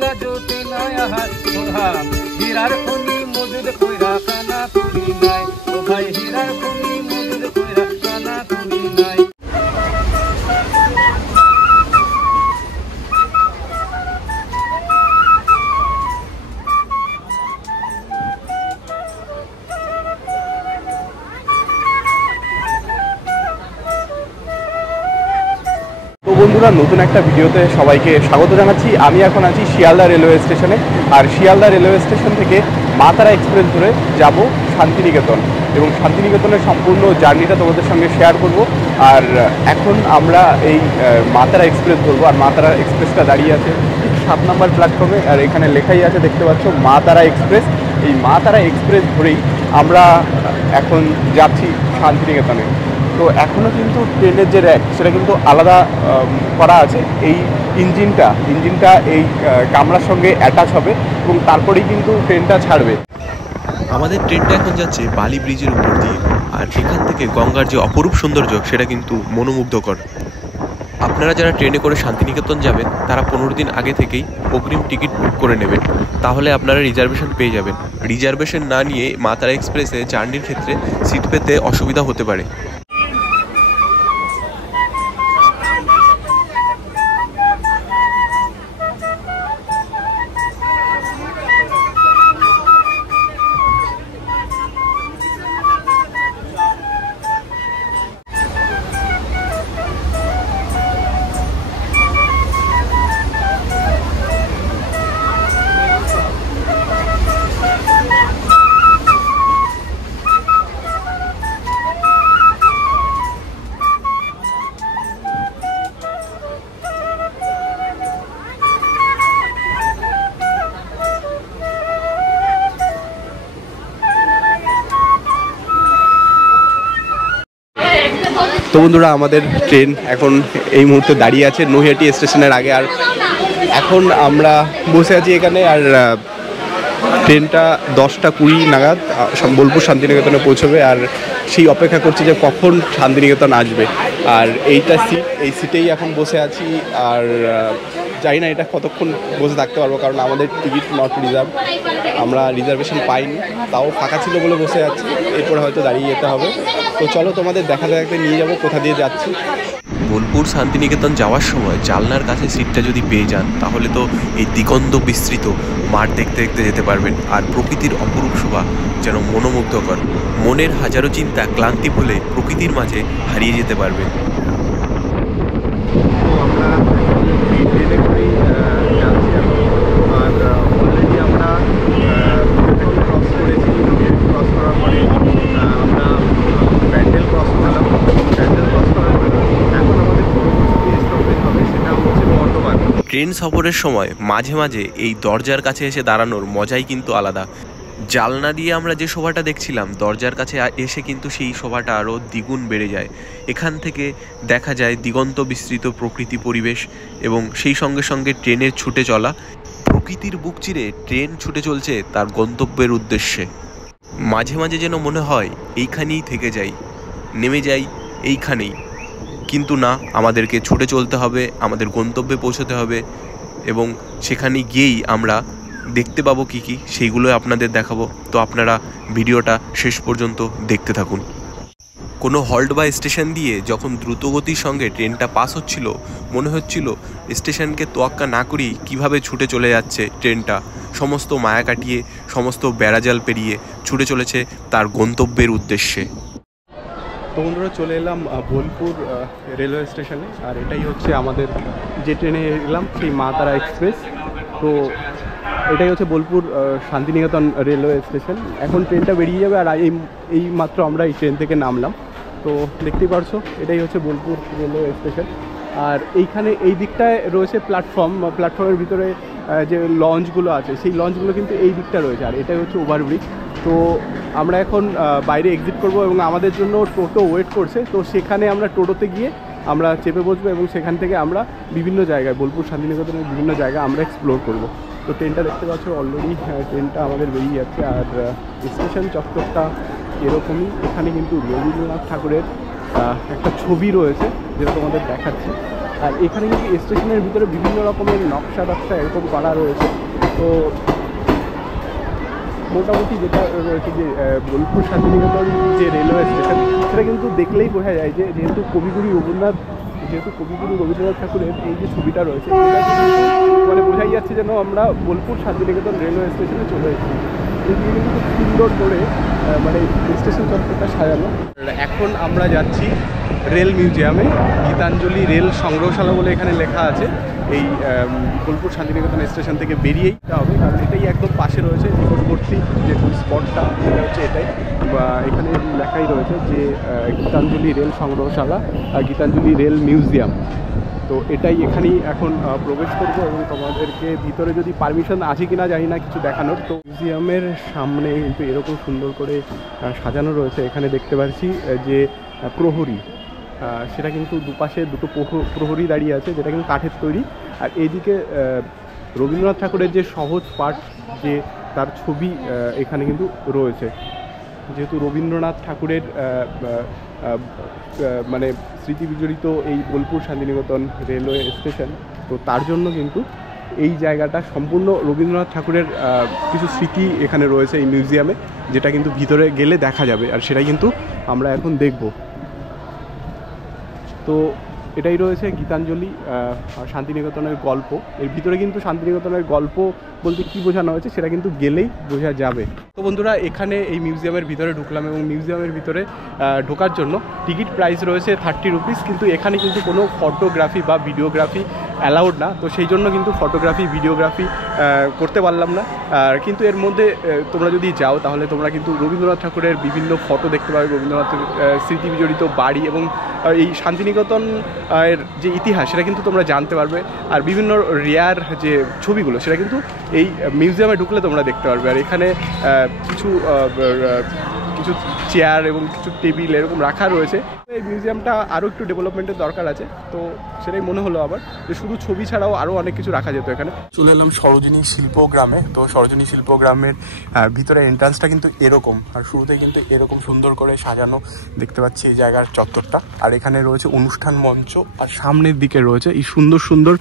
বেলা জোটে নাই আহার ওহা হীরার খনি মজুদ কইরা কানা করি নাই ও ভাই হীরার খনি মজুদ কইরা কানা করি নাই। তো বন্ধুরা, নতুন একটা ভিডিওতে সবাইকে স্বাগত জানাচ্ছি। আমি এখন আছি শিয়ালদা রেলওয়ে স্টেশনে, আর শিয়ালদা রেলওয়ে স্টেশন থেকে মা তারা এক্সপ্রেস ধরে যাব শান্তিনিকেতন, এবং শান্তিনিকেতনের সম্পূর্ণ জার্নিটা তোমাদের সঙ্গে শেয়ার করব। আর এখন আমরা এই মা তারা এক্সপ্রেস ধরবো, আর মা তারা এক্সপ্রেসটা দাঁড়িয়ে আছে ঠিক 7 নম্বর প্ল্যাটফর্মে, আর এখানে লেখাই আছে দেখতে পাচ্ছ মা তারা এক্সপ্রেস। এই মা তারা এক্সপ্রেস ধরেই আমরা এখন যাচ্ছি শান্তিনিকেতনে। তো এখনও কিন্তু ট্রেনের যে র্যাক সেটা কিন্তু আলাদা করা আছে। এই ইঞ্জিনটা এই কামরার সঙ্গে অ্যাটাচ হবে এবং তারপরেই কিন্তু ট্রেনটা ছাড়বে। আমাদের ট্রেনটা এখন যাচ্ছে বালি ব্রিজের উপর দিয়ে, আর এখান থেকে গঙ্গার যে অপরূপ সৌন্দর্য সেটা কিন্তু মনোমুগ্ধকর। আপনারা যারা ট্রেনে করে শান্তিনিকেতন যাবেন তারা 15 দিন আগে থেকেই অগ্রিম টিকিট বুক করে নেবেন, তাহলে আপনারা রিজার্ভেশন পেয়ে যাবেন। রিজার্ভেশন না নিয়ে মা তারা এক্সপ্রেসে জার্নির ক্ষেত্রে সিট পেতে অসুবিধা হতে পারে। তো বন্ধুরা, আমাদের ট্রেন এখন এই মুহূর্তে দাঁড়িয়ে আছে নৈহাটি স্টেশনের আগে, আর এখন আমরা বসে আছি এখানে। আর ট্রেনটা 10টা 20 নাগাদ বোলপুর শান্তিনিকেতনে পৌঁছবে, আর সেই অপেক্ষা করছি যে কখন শান্তিনিকেতন আসবে। আর এইটা সিট, এই সিটেই এখন বসে আছি। আর জানি না এটা কতক্ষণ বসে থাকতে পারবো, কারণ আমাদের টিকিট নট রিজার্ভ, আমরা রিজার্ভেশন পাইনি, তাও ফাঁকা ছিল বলে বসে আছি। এরপরে হয়তো দাঁড়িয়ে যেতে হবে। তো চলো তোমাদের দেখাতে নিয়ে যাবো কোথা দিয়ে যাচ্ছি। বোলপুর শান্তিনিকেতন যাওয়ার সময় জানলার কাছে সিটটা যদি পেয়ে যান তাহলে তো এই দিগন্ত বিস্তৃত মাঠ দেখতে দেখতে যেতে পারবেন, আর প্রকৃতির অপরূপ শোভা যেন মনোমুগ্ধকর। মনের হাজারো চিন্তা ক্লান্তি ভুলে প্রকৃতির মাঝে হারিয়ে যেতে পারবেন। ট্রেন সফরের সময় মাঝে মাঝে এই দরজার কাছে এসে দাঁড়ানোর মজাই কিন্তু আলাদা। জানলা দিয়ে আমরা যে শোভাটা দেখছিলাম, দরজার কাছে এসে কিন্তু সেই শোভাটা আরও দ্বিগুণ বেড়ে যায়। এখান থেকে দেখা যায় দিগন্ত বিস্তৃত প্রকৃতি পরিবেশ, এবং সেই সঙ্গে সঙ্গে ট্রেনের ছুটে চলা। প্রকৃতির বুক চিরে ট্রেন ছুটে চলছে তার গন্তব্যের উদ্দেশ্যে। মাঝে মাঝে যেন মনে হয় এইখানেই থেকে যাই, নেমে যাই এইখানেই, কিন্তু না, আমাদেরকে ছুটে চলতে হবে, আমাদের গন্তব্যে পৌঁছতে হবে, এবং সেখানে গিয়েই আমরা দেখতে পাবো কী কী, সেইগুলো আপনাদের দেখাবো। তো আপনারা ভিডিওটা শেষ পর্যন্ত দেখতে থাকুন। কোনো হল্ট বা স্টেশন দিয়ে যখন দ্রুতগতির সঙ্গে ট্রেনটা পাস হচ্ছিল, মনে হচ্ছিল স্টেশনকে তোয়াক্কা না করেই কীভাবে ছুটে চলে যাচ্ছে ট্রেনটা, সমস্ত মায়া কাটিয়ে, সমস্ত বেড়াজাল পেরিয়ে ছুটে চলেছে তার গন্তব্যের উদ্দেশ্যে। তো বন্ধুরা, চলে এলাম বোলপুর রেলওয়ে স্টেশনে, আর এটাই হচ্ছে আমাদের যে ট্রেনে এলাম সেই মা তারা এক্সপ্রেস। তো এটাই হচ্ছে বোলপুর শান্তিনিকেতন রেলওয়ে স্টেশন। এখন ট্রেনটা বেরিয়ে যাবে, আর এই মাত্র আমরা এই ট্রেন থেকে নামলাম। তো দেখতেই পারছো এটাই হচ্ছে বোলপুর রেলওয়ে স্টেশন। আর এইখানে এই দিকটায় রয়েছে প্ল্যাটফর্মের ভিতরে যে লঞ্চগুলো আছে সেই লঞ্চগুলো কিন্তু এই দিকটা রয়েছে, আর এটাই হচ্ছে ওভারব্রিজ। তো আমরা এখন বাইরে এক্সিট করব এবং আমাদের জন্য টোটো ওয়েট করছে। তো সেখানে আমরা টোটোতে গিয়ে আমরা চেপে বসবো এবং সেখান থেকে আমরা বিভিন্ন জায়গায় বোলপুর শান্তিনিকেতনের বিভিন্ন জায়গা আমরা এক্সপ্লোর করব। তো ট্রেনটা দেখতে পাচ্ছ অলরেডি ট্রেনটা আমাদের বেরিয়ে যাচ্ছে। আর স্টেশন চত্বরটা এরকমই। এখানে কিন্তু রবীন্দ্রনাথ ঠাকুরের একটা ছবি রয়েছে যেটা তোমাদের দেখাচ্ছি। আর এখানে কিন্তু স্টেশনের ভিতরে বিভিন্ন রকমের নকশা এরকম করা রয়েছে। তো মোটামুটি যেটা রয়েছে যে বোলপুর শান্তিনিকেতন যে রেলওয়ে স্টেশন, সেটা কিন্তু দেখলেই বোঝা যায় যে যেহেতু কবিগুরু রবীন্দ্রনাথ ঠাকুরের এই যে ছবিটা রয়েছে, সেটা মানে বোঝাই যাচ্ছে যেন আমরা বোলপুর শান্তিনিকেতন রেলওয়ে স্টেশনে চলে এসেছি। এগুলো কিন্তু খুব সুন্দর করে মানে স্টেশন চত্বরটা সাজানো। এখন আমরা যাচ্ছি রেল মিউজিয়ামে, গীতাঞ্জলি রেল সংগ্রহশালা বলে এখানে লেখা আছে। এই বোলপুর শান্তিনিকেতন স্টেশন থেকে বেরিয়েই হবে, কারণ এটাই একদম পাশে রয়েছে নিকটবর্তী যে স্পটটা, সেটা হচ্ছে এটাই। বা এখানে লেখাই রয়েছে যে গীতাঞ্জলি রেল সংগ্রহশালা আর গীতাঞ্জলি রেল মিউজিয়াম। তো এটাই এখানেই এখন প্রবেশ করবো এবং তোমাদেরকে ভিতরে যদি পারমিশন আছে কিনা জানি না কিছু দেখানোর। তো মিউজিয়ামের সামনে কিন্তু এরকম সুন্দর করে সাজানো রয়েছে। এখানে দেখতে পাচ্ছি যে প্রহরী, সেটা কিন্তু দুপাশে দুটো প্রহরী দাঁড়িয়ে আছে, যেটা কিন্তু কাঠের তৈরি। আর এইদিকে রবীন্দ্রনাথ ঠাকুরের যে সহজ পাঠ, যে তার ছবি এখানে কিন্তু রয়েছে। যেহেতু রবীন্দ্রনাথ ঠাকুরের মানে স্মৃতি বিজড়িত এই বোলপুর শান্তিনিকেতন রেলওয়ে স্টেশন, তো তার জন্য কিন্তু এই জায়গাটা সম্পূর্ণ রবীন্দ্রনাথ ঠাকুরের কিছু স্মৃতি এখানে রয়েছে এই মিউজিয়ামে, যেটা কিন্তু ভিতরে গেলে দেখা যাবে। আর সেটাই কিন্তু আমরা এখন দেখব। তো এটাই রয়েছে গীতাঞ্জলি শান্তিনিকেতনের গল্প। এর ভিতরে কিন্তু শান্তিনিকেতনের গল্প বলতে কী বোঝানো হয়েছে সেটা কিন্তু গেলেই বোঝা যাবে। তো বন্ধুরা, এখানে এই মিউজিয়ামের ভিতরে ঢুকলাম এবং মিউজিয়ামের ভিতরে ঢোকার জন্য টিকিট প্রাইস রয়েছে 30 রুপিস। কিন্তু এখানে কিন্তু কোনো ফটোগ্রাফি বা ভিডিওগ্রাফি অ্যালাউড না, তো সেই জন্য কিন্তু ফটোগ্রাফি ভিডিওগ্রাফি করতে পারলাম না। কিন্তু এর মধ্যে তোমরা যদি যাও তাহলে তোমরা কিন্তু রবীন্দ্রনাথ ঠাকুরের বিভিন্ন ফটো দেখতে পাবে, রবীন্দ্রনাথের স্মৃতি বিজড়িত বাড়ি এবং এই শান্তিনিকেতন এর যে ইতিহাস সেটা কিন্তু তোমরা জানতে পারবে। আর বিভিন্ন রেয়ার যে ছবিগুলো সেটা কিন্তু এই মিউজিয়ামে ঢুকলে তোমরা দেখতে পারবে। আর এখানে কিছু চেয়ার এবং কিছু টেবিল এরকম রাখা রয়েছে। এই মিউজিয়ামটা আরও একটু ডেভেলপমেন্টের দরকার আছে, তো সেটাই মনে হলো আবার যে শুধু ছবি ছাড়াও আরও অনেক কিছু রাখা যেত এখানে। চলে এলাম সরোজিনী শিল্পগ্রামে। তো সরোজিনী শিল্পগ্রামের ভিতরে এন্ট্রান্সটা কিন্তু এরকম, আর শুরুতে কিন্তু এরকম সুন্দর করে সাজানো দেখতে পাচ্ছি এই জায়গার চত্বরটা। আর এখানে রয়েছে অনুষ্ঠান মঞ্চ, আর সামনের দিকে রয়েছে এই সুন্দর সুন্দর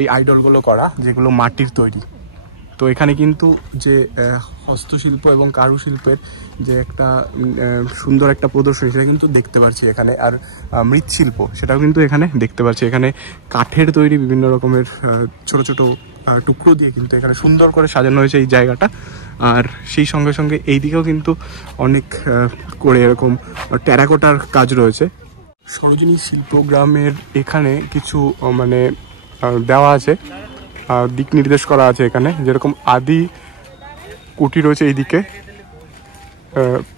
এই আইডলগুলো করা, যেগুলো মাটির তৈরি। তো এখানে কিন্তু যে হস্তশিল্প এবং কারুশিল্পের যে একটা সুন্দর একটা প্রদর্শনী সেটা কিন্তু দেখতে পাচ্ছি এখানে। আর মৃৎশিল্প সেটাও কিন্তু এখানে দেখতে পাচ্ছি। এখানে কাঠের তৈরি বিভিন্ন রকমের ছোট ছোট টুকরো দিয়ে কিন্তু এখানে সুন্দর করে সাজানো হয়েছে এই জায়গাটা। আর সেই সঙ্গে সঙ্গে এই দিকেও কিন্তু অনেক করে এরকম টেরাকোটার কাজ রয়েছে। সরোজিনী শিল্পগ্রামের এখানে কিছু মানে দেওয়া আছে, দিক নির্দেশ করা আছে এখানে, যেরকম আদি কুটি রয়েছে এইদিকে,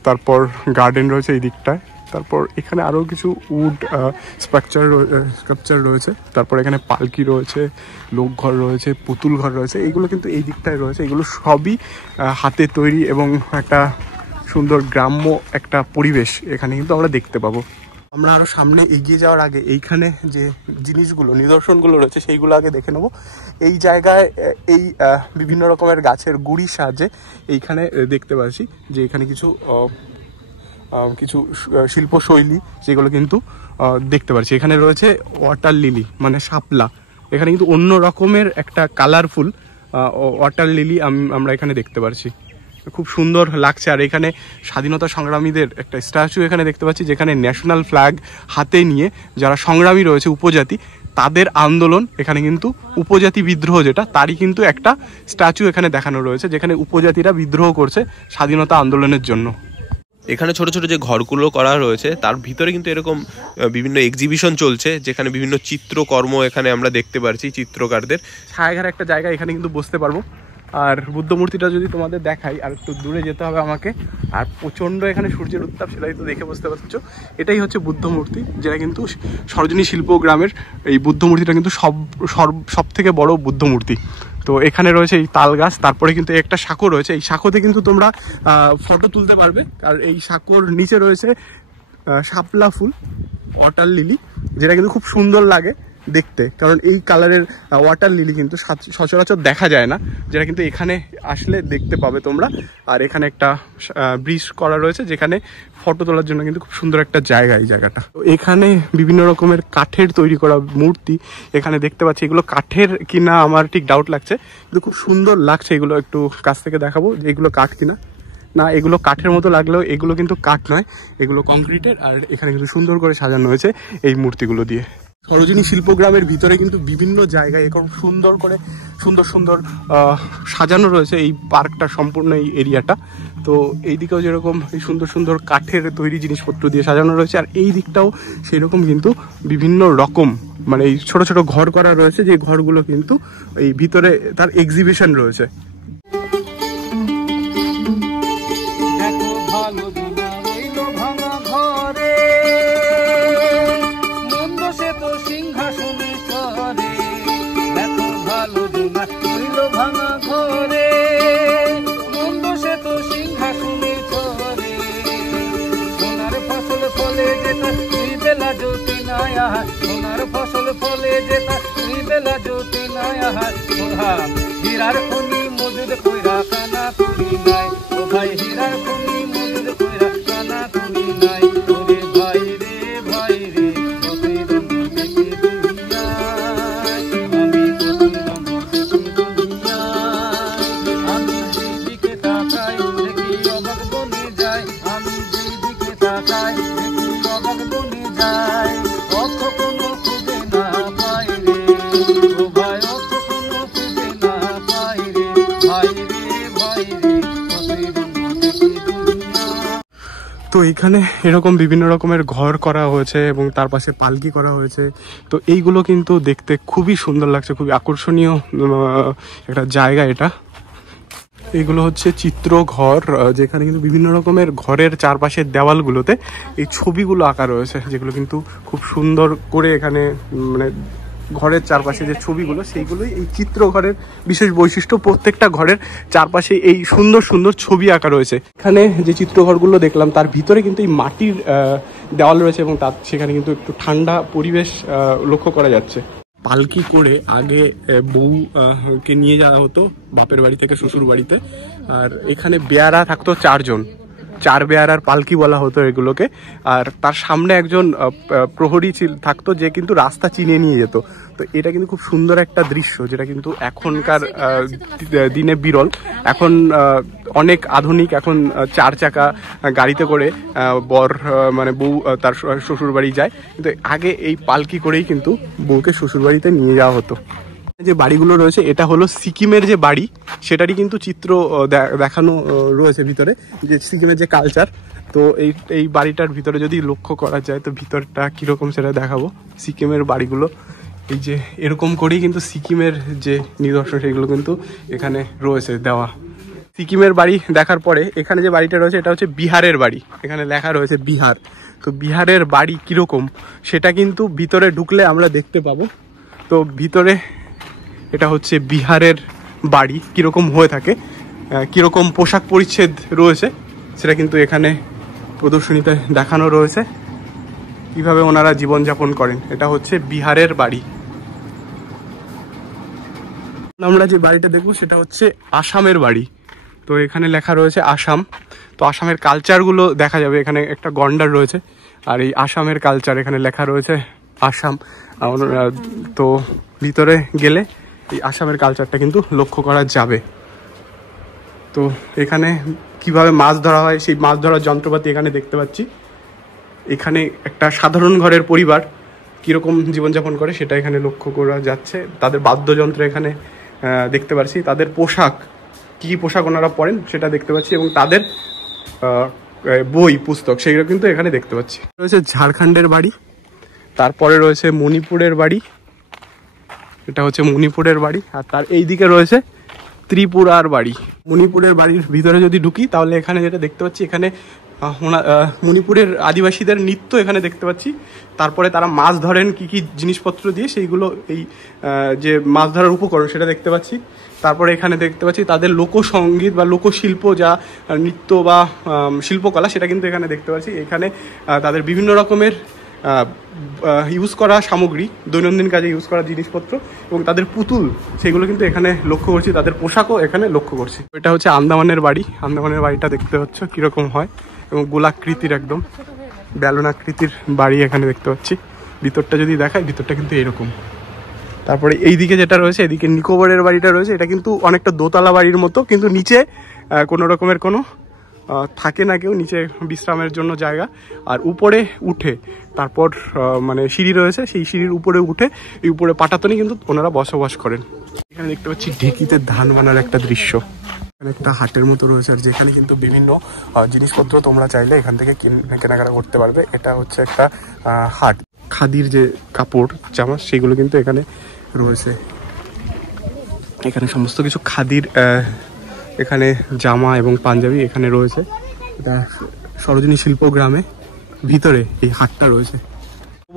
তারপর গার্ডেন রয়েছে এই দিকটায়, তারপর এখানে আরও কিছু উড স্ট্রাকচার রয়েছে, তারপর এখানে পালকি রয়েছে, লোকঘর রয়েছে, পুতুল ঘর রয়েছে, এইগুলো কিন্তু এই দিকটায় রয়েছে। এগুলো সবই হাতে তৈরি এবং একটা সুন্দর গ্রাম্য একটা পরিবেশ এখানে কিন্তু আমরা দেখতে পাবো। আমরা আরও সামনে এগিয়ে যাওয়ার আগে এইখানে যে জিনিসগুলো নিদর্শনগুলো রয়েছে সেইগুলো আগে দেখে নেব। এই জায়গায় এই বিভিন্ন রকমের গাছের গুঁড়ির সাহায্যে এইখানে দেখতে পাচ্ছি যে এখানে কিছু শিল্পশৈলী যেগুলো কিন্তু দেখতে পাচ্ছি। এখানে রয়েছে ওয়াটার লিলি মানে শাপলা, এখানে কিন্তু অন্য রকমের একটা কালারফুল ওয়াটার লিলি আমরা এখানে দেখতে পাচ্ছি, খুব সুন্দর লাগছে। আর এখানে স্বাধীনতা সংগ্রামীদের একটা স্ট্যাচু এখানে দেখতে পাচ্ছি, যেখানে ন্যাশনাল ফ্ল্যাগ হাতে নিয়ে যারা সংগ্রামী রয়েছে উপজাতি, তাদের আন্দোলন এখানে কিন্তু উপজাতি বিদ্রোহ যেটা, তারই কিন্তু একটা স্ট্যাচু এখানে দেখানো রয়েছে, যেখানে উপজাতিরা বিদ্রোহ করছে স্বাধীনতা আন্দোলনের জন্য। এখানে ছোট ছোট যে ঘরগুলো করা রয়েছে তার ভিতরে কিন্তু এরকম বিভিন্ন এক্সিবিশন চলছে, যেখানে বিভিন্ন চিত্রকর্ম এখানে আমরা দেখতে পাচ্ছি চিত্রকারদের। ছায়াঘেরা একটা জায়গা, এখানে কিন্তু বসতে পারবো। আর বুদ্ধ মূর্তিটা যদি তোমাদের দেখাই, আর একটু দূরে যেতে হবে আমাকে, আর প্রচণ্ড এখানে সূর্যের উত্তাপ, সেটাই তো দেখে বুঝতে পারছো। এটাই হচ্ছে বুদ্ধ মূর্তি, যেটা কিন্তু সরোজিনী শিল্পগ্রামের এই বুদ্ধ মূর্তিটা কিন্তু সব থেকে বড় বুদ্ধ মূর্তি। তো এখানে রয়েছে এই তাল গাছ, তারপরে কিন্তু একটা সাঁকো রয়েছে, এই সাঁকোতে কিন্তু তোমরা ফটো তুলতে পারবে। আর এই সাঁকোর নিচে রয়েছে শাপলা ফুল ওয়াটার লিলি, যেটা কিন্তু খুব সুন্দর লাগে। দেখতে, কারণ এই কালারের ওয়াটার লিলি কিন্তু সচরাচর দেখা যায় না, যেটা কিন্তু এখানে আসলে দেখতে পাবে তোমরা। আর এখানে একটা ব্রিজ করা রয়েছে যেখানে ফটো তোলার জন্য কিন্তু খুব সুন্দর একটা জায়গা এই জায়গাটা। তো এখানে বিভিন্ন রকমের কাঠের তৈরি করা মূর্তি এখানে দেখতে পাচ্ছি। এগুলো কাঠের কিনা আমার ঠিক ডাউট লাগছে, কিন্তু খুব সুন্দর লাগছে। এগুলো একটু কাছ থেকে দেখাবো যে এগুলো কাঠ কিনা। না, এগুলো কাঠের মতো লাগলেও এগুলো কিন্তু কাঠ নয়, এগুলো কংক্রিটের। আর এখানে কিন্তু সুন্দর করে সাজানো হয়েছে এই মূর্তিগুলো দিয়ে। সরোজিনী শিল্পগ্রামের ভিতরে কিন্তু বিভিন্ন জায়গায় এখন সুন্দর করে সুন্দর সুন্দর সাজানো রয়েছে এই পার্কটা, সম্পূর্ণ এই এরিয়াটা। তো এই দিকেও যেরকম এই সুন্দর সুন্দর কাঠের তৈরি জিনিসপত্র দিয়ে সাজানো রয়েছে, আর এই দিকটাও সেই রকম কিন্তু বিভিন্ন রকম মানে এই ছোট ছোট ঘর করা রয়েছে, যে ঘরগুলো কিন্তু এই ভিতরে তার এক্সিবিশন রয়েছে। সোনার ফসল ফলে যেটা বেলা জ্যোতি নাই হীরার খনি মজুদ কইরা কানা করি নাই, ও ভাই হীরার খনি মজুদ কইরা কানা করি নাই। ওরে ভাই রে ভাই রে, প্রতিরঙ্গ দেখি দুনিয়ায়, আমি প্রতিরঙ্গ দেখি দুনিয়ায়। আমি যেদিকে তাকাই দেখি অবাক বনে যায়, আমি যেদিকে তাকাই দেখি অবাক বনে যায়। অর্থ কোনো খুঁজে না পাই রে, ও ভাই অর্থ কোনো খুঁজে না পাই রে, ভাই রে ভাই রে, প্রতিরঙ্গ দেখি দুনিয়া। তো এখানে এরকম বিভিন্ন রকমের ঘর করা হয়েছে এবং তার পাশে পালকি করা হয়েছে। তো এইগুলো কিন্তু দেখতে খুবই সুন্দর লাগছে, খুবই আকর্ষণীয় একটা জায়গা এটা। এইগুলো হচ্ছে চিত্র ঘর, যেখানে কিন্তু বিভিন্ন রকমের ঘরের চারপাশের দেওয়ালগুলোতে এই ছবিগুলো আঁকা রয়েছে, যেগুলো কিন্তু খুব সুন্দর করে এখানে মানে ঘরের চারপাশে যে ছবিগুলো, সেইগুলোই এই চিত্র ঘরের বিশেষ বৈশিষ্ট্য। প্রত্যেকটা ঘরের চারপাশে এই সুন্দর সুন্দর ছবি আঁকা রয়েছে। এখানে যে চিত্রঘরগুলো দেখলাম তার ভিতরে কিন্তু এই মাটির দেওয়াল রয়েছে এবং তার সেখানে কিন্তু একটু ঠান্ডা পরিবেশ লক্ষ্য করা যাচ্ছে। পালকি করে আগে বউকে নিয়ে যাওয়া হতো বাপের বাড়ি থেকে শ্বশুর বাড়িতে, আর এখানে বেয়ারা থাকতো 4 জন, 4 বেয়ারার পালকি বলা হতো এগুলোকে। আর তার সামনে একজন প্রহরী থাকতো যে কিন্তু রাস্তা চিনিয়ে নিয়ে যেত। তো এটা কিন্তু খুব সুন্দর একটা দৃশ্য, যেটা কিন্তু এখনকার দিনে বিরল। এখন অনেক আধুনিক, এখন 4 চাকা গাড়িতে করে বর মানে বউ তার শ্বশুর বাড়ি যায়, কিন্তু আগে এই পালকি করেই কিন্তু বউকে শ্বশুর বাড়িতে নিয়ে যাওয়া হতো। যে বাড়িগুলো রয়েছে এটা হলো সিকিমের যে বাড়ি, সেটারই কিন্তু চিত্র দেখানো রয়েছে ভিতরে, যে সিকিমের যে কালচার। তো এই বাড়িটার ভিতরে যদি লক্ষ্য করা যায় তো ভিতরটা কীরকম সেটা দেখাবো। সিকিমের বাড়িগুলো এই যে এরকম করেই কিন্তু সিকিমের যে নিদর্শন সেগুলো কিন্তু এখানে রয়েছে দেওয়া। সিকিমের বাড়ি দেখার পরে এখানে যে বাড়িটা রয়েছে এটা হচ্ছে বিহারের বাড়ি, এখানে লেখা রয়েছে বিহার। তো বিহারের বাড়ি কীরকম সেটা কিন্তু ভিতরে ঢুকলে আমরা দেখতে পাবো। তো ভিতরে এটা হচ্ছে বিহারের বাড়ি কীরকম হয়ে থাকে, কীরকম পোশাক পরিচ্ছদ রয়েছে সেটা কিন্তু এখানে প্রদর্শনীতে দেখানো রয়েছে, কীভাবে ওনারা জীবনযাপন করেন। এটা হচ্ছে বিহারের বাড়ি। আমরা যে বাড়িটা দেখব সেটা হচ্ছে আসামের বাড়ি। তো এখানে লেখা রয়েছে আসাম। তো আসামের কালচারগুলো দেখা যাবে, এখানে একটা গন্ডার রয়েছে আর এই আসামের কালচার এখানে লেখা রয়েছে আসাম। তো ভিতরে গেলে এই আসামের কালচারটা কিন্তু লক্ষ্য করা যাবে। তো এখানে কিভাবে মাছ ধরা হয় সেই মাছ ধরার যন্ত্রপাতি এখানে দেখতে পাচ্ছি। এখানে একটা সাধারণ ঘরের পরিবার কীরকম জীবনযাপন করে সেটা এখানে লক্ষ্য করা যাচ্ছে। তাদের বাদ্যযন্ত্র এখানে দেখতে পাচ্ছি, তাদের পোশাক কী পোশাক ওনারা পরেন সেটা দেখতে পাচ্ছি, এবং তাদের বই পুস্তক সেগুলো কিন্তু এখানে দেখতে পাচ্ছি। রয়েছে ঝাড়খণ্ডের বাড়ি, তারপরে রয়েছে মণিপুরের বাড়ি, এটা হচ্ছে মণিপুরের বাড়ি। আর তার এই দিকে রয়েছে ত্রিপুরার বাড়ি। মণিপুরের বাড়ির ভিতরে যদি ঢুকি তাহলে এখানে যেটা দেখতে পাচ্ছি, এখানে মণিপুরের আদিবাসীদের নৃত্য এখানে দেখতে পাচ্ছি। তারপরে তারা মাছ ধরেন কি কি জিনিসপত্র দিয়ে, সেইগুলো এই যে মাছ ধরার উপকরণ সেটা দেখতে পাচ্ছি। তারপরে এখানে দেখতে পাচ্ছি তাদের লোকসঙ্গীত বা লোকশিল্প, যা নৃত্য বা শিল্পকলা, সেটা কিন্তু এখানে দেখতে পাচ্ছি। এখানে তাদের বিভিন্ন রকমের ইউজ করা সামগ্রী, দৈনন্দিন কাজে ইউজ করা জিনিসপত্র এবং তাদের পুতুল, সেগুলো কিন্তু এখানে লক্ষ্য করছি, তাদের পোশাকও এখানে লক্ষ্য করছি। এটা হচ্ছে আন্দামানের বাড়ি। আন্দামানের বাড়িটা দেখতে হচ্ছে কীরকম হয় এবং গোলাকৃতির, একদম ব্যালন আকৃতির বাড়ি এখানে দেখতে পাচ্ছি। ভিতরটা যদি দেখায়, ভিতরটা কিন্তু এরকম। তারপরে এইদিকে যেটা রয়েছে, এদিকে নিকোবরের বাড়িটা রয়েছে, এটা কিন্তু অনেকটা দোতলা বাড়ির মতো, কিন্তু নিচে কোনো রকমের কোনো থাকে না কেউ, নিচে বিশ্রামের জন্য জায়গা। আর উপরে উঠে তারপর মানে সিঁড়ি রয়েছে, সেই সিঁড়ির উপরে উঠে এই উপরে পাটাতনে কিন্তু ওনারা বসবাস করেন। এখানে দেখতে পাচ্ছি ঢেকিতে ধান বানার একটা দৃশ্য। এখানে একটা হাটের মতো রয়েছে, আর যেখানে কিন্তু বিভিন্ন জিনিসপত্র তোমরা চাইলে এখান থেকে কেনাকাটা করতে পারবে। এটা হচ্ছে একটা হাট। খাদির যে কাপড় জামা সেগুলো কিন্তু এখানে রয়েছে। এখানে সমস্ত কিছু খাদির এখানে জামা এবং পাঞ্জাবি এখানে রয়েছে। এটা সরোজিনী শিল্পগ্রামে ভিতরে এই হাটটা রয়েছে।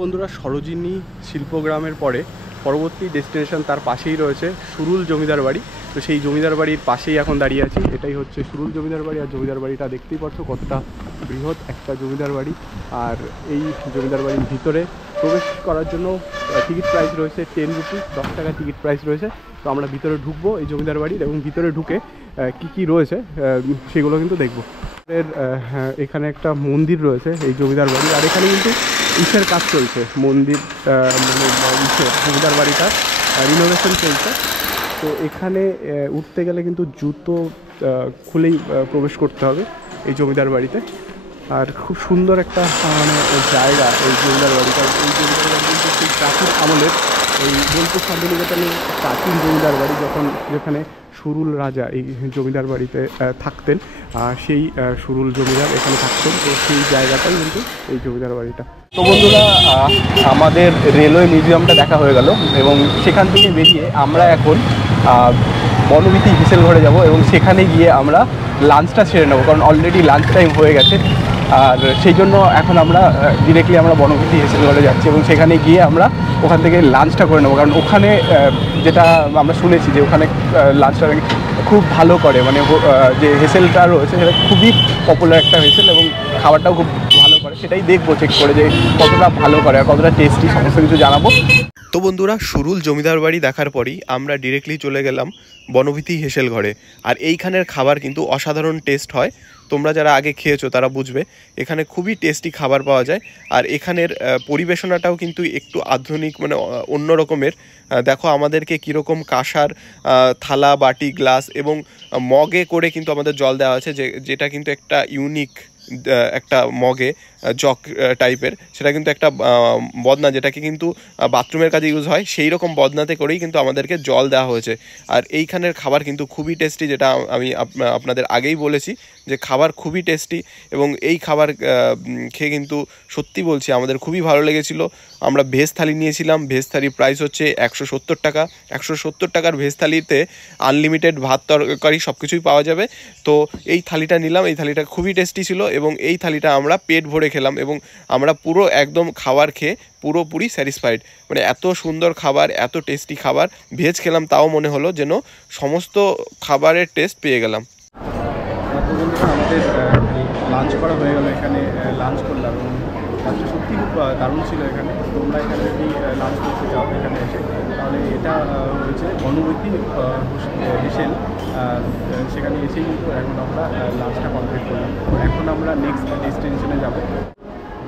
বন্ধুরা, সরোজিনী শিল্পগ্রামের পরে পরবর্তী ডেস্টিনেশন তার পাশেই রয়েছে সুরুল জমিদার বাড়ি। তো সেই জমিদার বাড়ির পাশেই এখন দাঁড়িয়ে আছি। এটাই হচ্ছে সুরুল জমিদার বাড়ি। আর জমিদার বাড়িটা দেখতেই পাচ্ছ কতটা বৃহৎ একটা জমিদার বাড়ি। আর এই জমিদার বাড়ির ভিতরে প্রবেশ করার জন্য টিকিট প্রাইস রয়েছে 10 রুপিস, 10 টাকা টিকিট প্রাইস রয়েছে। তো আমরা ভিতরে ঢুকবো এই জমিদার বাড়ির, এবং ভিতরে ঢুকে কি কি রয়েছে সেগুলো কিন্তু দেখবো। এখানে একটা মন্দির রয়েছে এই জমিদার বাড়ি, আর এখানে কিন্তু ইটের কাজ চলছে। মন্দির মানে ইটের জমিদার বাড়িটা রিনোভেশন চলছে। তো এখানে উঠতে গেলে কিন্তু জুতো খুলেই প্রবেশ করতে হবে এই জমিদার বাড়িতে। আর খুব সুন্দর একটা মানে জায়গা এই জমিদার বাড়িটা। এই জমিদার বাড়ি কিন্তু সেই প্রাচীন আমলের, এই বোলপুর শান্তিনিকেতনের প্রাচীন জমিদার বাড়ি, যেখানে সুরুল রাজা এই জমিদার বাড়িতে থাকতেন, সেই সুরুল জমিদার এখানে থাকতেন। তো সেই জায়গাটাই কিন্তু এই জমিদার বাড়িটা। তো বন্ধুরা, আমাদের রেলওয়ে মিউজিয়ামটা দেখা হয়ে গেল, এবং সেখান থেকে বেরিয়ে আমরা এখন বনবীথি হিসেলঘরে যাব, এবং সেখানে গিয়ে আমরা লাঞ্চটা সেরে নেবো, কারণ অলরেডি লাঞ্চ টাইম হয়ে গেছে। আর সেই জন্য এখন আমরা ডিরেক্টলি আমরা বনবীথি হিসেলঘরে যাচ্ছি, এবং সেখানে গিয়ে আমরা ওখান থেকে লাঞ্চটা করে নেবো। কারণ ওখানে যেটা আমরা শুনেছি যে ওখানে লাঞ্চটা খুব ভালো করে, মানে যে হেসেলটা রয়েছে সেটা খুবই পপুলার একটা হেসেল, এবং খাবারটাও খুব ভালো করে। সেটাই দেখবো চেক করে যে কতটা ভালো করে আর কতটা টেস্টি, সমস্ত কিছু জানাবো। তো বন্ধুরা, সুরুল জমিদার বাড়ি দেখার পরই আমরা ডিরেক্টলি চলে গেলাম বনবীথি হেসেল ঘরে। আর এইখানের খাবার কিন্তু অসাধারণ টেস্ট হয়। তোমরা যারা আগে খেয়েছো তারা বুঝবে, এখানে খুবই টেস্টি খাবার পাওয়া যায়। আর এখানের পরিবেশনাটাও কিন্তু একটু আধুনিক, মানে অন্য রকমের। দেখো আমাদেরকে কীরকম কাঁসার থালা, বাটি, গ্লাস এবং মগে করে কিন্তু আমাদের জল দেওয়া আছে, যেটা কিন্তু একটা ইউনিক একটা মগে জগ টাইপের। সেটা কিন্তু একটা বদনা, যেটাকে কিন্তু বাথরুমের কাজে ইউজ হয়, সেই রকম বদনাতে করেই কিন্তু আমাদেরকে জল দেওয়া হয়েছে। আর এইখানের খাবার কিন্তু খুবই টেস্টি, যেটা আমি আপনাদের আগেই বলেছি যে খাবার খুবই টেস্টি। এবং এই খাবার খেয়ে কিন্তু সত্যি বলছি আমাদের খুবই ভালো লেগেছিল। আমরা ভেজ থালি নিয়েছিলাম। ভেজ থালির প্রাইস হচ্ছে 170 টাকা। 170 টাকার ভেজ থালিতে আনলিমিটেড ভাত, তরকারি সব কিছুই পাওয়া যাবে। তো এই থালিটা নিলাম। এই থালিটা খুবই টেস্টি ছিল, এবং এই থালিটা আমরা পেট ভরে খেলাম, এবং আমরা পুরো একদম খাবার খেয়ে পুরোপুরি স্যাটিসফাইড। মানে এত সুন্দর খাবার, এত টেস্টি খাবার। ভেজ খেলাম, তাও মনে হলো যেন সমস্ত খাবারের টেস্ট পেয়ে গেলাম। আমাদের লাঞ্চ করা হয়ে গেল, এখানে লাঞ্চ করলাম, এবং লাঞ্চটা সত্যি খুব দারুণ ছিল। এখানে তোমরা এখানে যদি লাঞ্চ করতে চাও এখানে এসে, তাহলে এটা হয়েছে বনবীথি হেসেল। সেখানে এসেই কিন্তু এখন আমরা লাঞ্চটা কমপ্লিট করলাম। এখন আমরা নেক্সট ডেস্টিনেশনে যাব,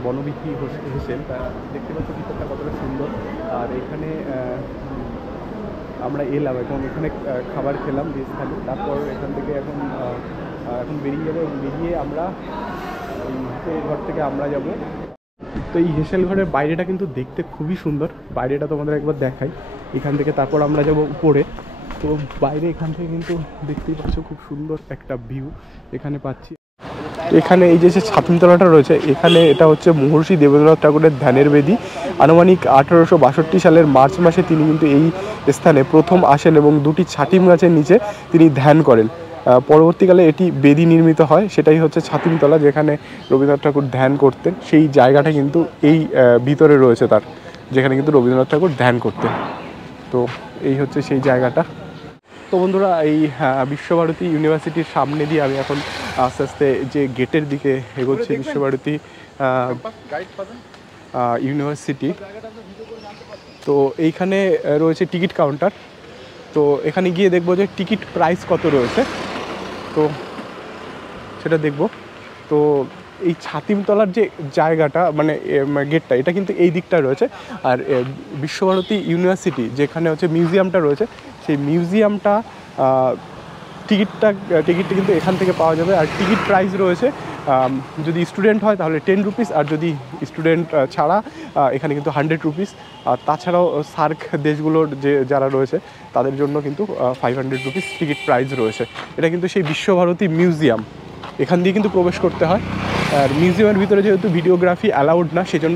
বনবীথি হেসেল। দেখতে পাচ্ছ ভিতরটা কতটা সুন্দর। আর এখানে আমরা এলাম, এবং এখানে খাবার খেলাম ভেজ থালি। তারপর এখান থেকে এখন বেরিয়ে যাবো, এবং বেরিয়ে আমরা এই ঘর থেকে আমরা যাব। তো এই হেসেল ঘরের বাইরেটা কিন্তু দেখতে খুবই সুন্দর। বাইরেটা তোমাদের একবার দেখাই এখান থেকে। তারপর আমরা যাব উপরে। তো বাইরে এখান থেকে কিন্তু দেখতেই পাচ্ছ খুব সুন্দর একটা ভিউ এখানে পাচ্ছি। এখানে এই যে ছাতিমতলাটা রয়েছে, এখানে এটা হচ্ছে মহর্ষি দেবেন্দ্রনাথ ঠাকুরের ধ্যানের বেদি। আনুমানিক 1862 সালের মার্চ মাসে তিনি কিন্তু এই স্থানে প্রথম আসেন, এবং দুটি ছাতিম গাছের নিচে তিনি ধ্যান করেন। পরবর্তীকালে এটি বেদি নির্মিত হয়, সেটাই হচ্ছে ছাতিমতলা, যেখানে রবীন্দ্রনাথ ঠাকুর ধ্যান করতেন। সেই জায়গাটা কিন্তু এই ভিতরে রয়েছে তার, যেখানে কিন্তু রবীন্দ্রনাথ ঠাকুর ধ্যান করতেন। তো এই হচ্ছে সেই জায়গাটা। তো বন্ধুরা, এই বিশ্বভারতী ইউনিভার্সিটির সামনে দিয়ে আমি এখন আস্তে আস্তে যে গেটের দিকে এগোচ্ছি। বিশ্বভারতী ইউনিভার্সিটি। তো এইখানে রয়েছে টিকিট কাউন্টার। তো এখানে গিয়ে দেখবো যে টিকিট প্রাইস কত রয়েছে, তো সেটা দেখব। তো এই ছাতিমতলার যে জায়গাটা মানে গেটটা, এটা কিন্তু এই দিকটা রয়েছে। আর বিশ্বভারতী ইউনিভার্সিটি যেখানে হচ্ছে মিউজিয়ামটা রয়েছে, সেই মিউজিয়ামটা টিকিটটা কিন্তু এখান থেকে পাওয়া যাবে। আর টিকিট প্রাইস রয়েছে, যদি স্টুডেন্ট হয় তাহলে 10 রুপিস, আর যদি স্টুডেন্ট ছাড়া এখানে কিন্তু 100 রুপিস। আর তাছাড়াও সার্ক দেশগুলোর যারা রয়েছে তাদের জন্য কিন্তু 500 রুপিস টিকিট প্রাইস রয়েছে। এটা কিন্তু সেই বিশ্বভারতী মিউজিয়াম, এখান দিয়ে কিন্তু প্রবেশ করতে হয়। আর মিউজিয়ামের ভিতরে যেহেতু ভিডিওগ্রাফি অ্যালাউড না, সেজন্য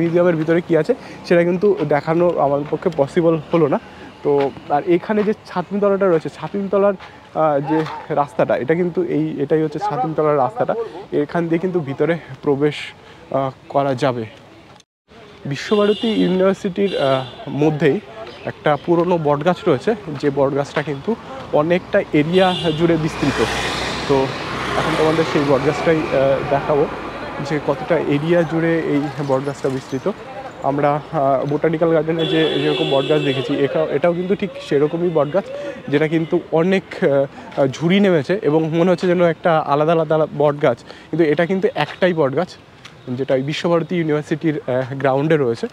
মিউজিয়ামের ভিতরে কী আছে সেটা কিন্তু দেখানো আমাদের পক্ষে পসিবল হলো না। তো আর এখানে যে ছাতিমতলাটা রয়েছে, ছাতিমতলার যে রাস্তাটা, এটাই হচ্ছে ছাতিমতলার রাস্তাটা। এখান দিয়ে কিন্তু ভিতরে প্রবেশ করা যাবে। বিশ্বভারতী ইউনিভার্সিটির মধ্যেই একটা পুরনো বটগাছ রয়েছে, যে বটগাছটা কিন্তু অনেকটা এরিয়া জুড়ে বিস্তৃত। তো এখন তোমাদের সেই বটগাছটাই দেখাবো যে কতটা এরিয়া জুড়ে এই বটগাছটা বিস্তৃত। আমরা বোটানিক্যাল গার্ডেনে যেরকম বটগাছ দেখেছি, এটাও কিন্তু ঠিক সেরকমই বটগাছ, যেটা কিন্তু অনেক ঝুড়ি নেমেছে এবং মনে হচ্ছে যেন একটা আলাদা আলাদা বটগাছ, কিন্তু এটা কিন্তু একটাই বটগাছ, যেটা বিশ্বভারতী ইউনিভার্সিটির গ্রাউন্ডে রয়েছে।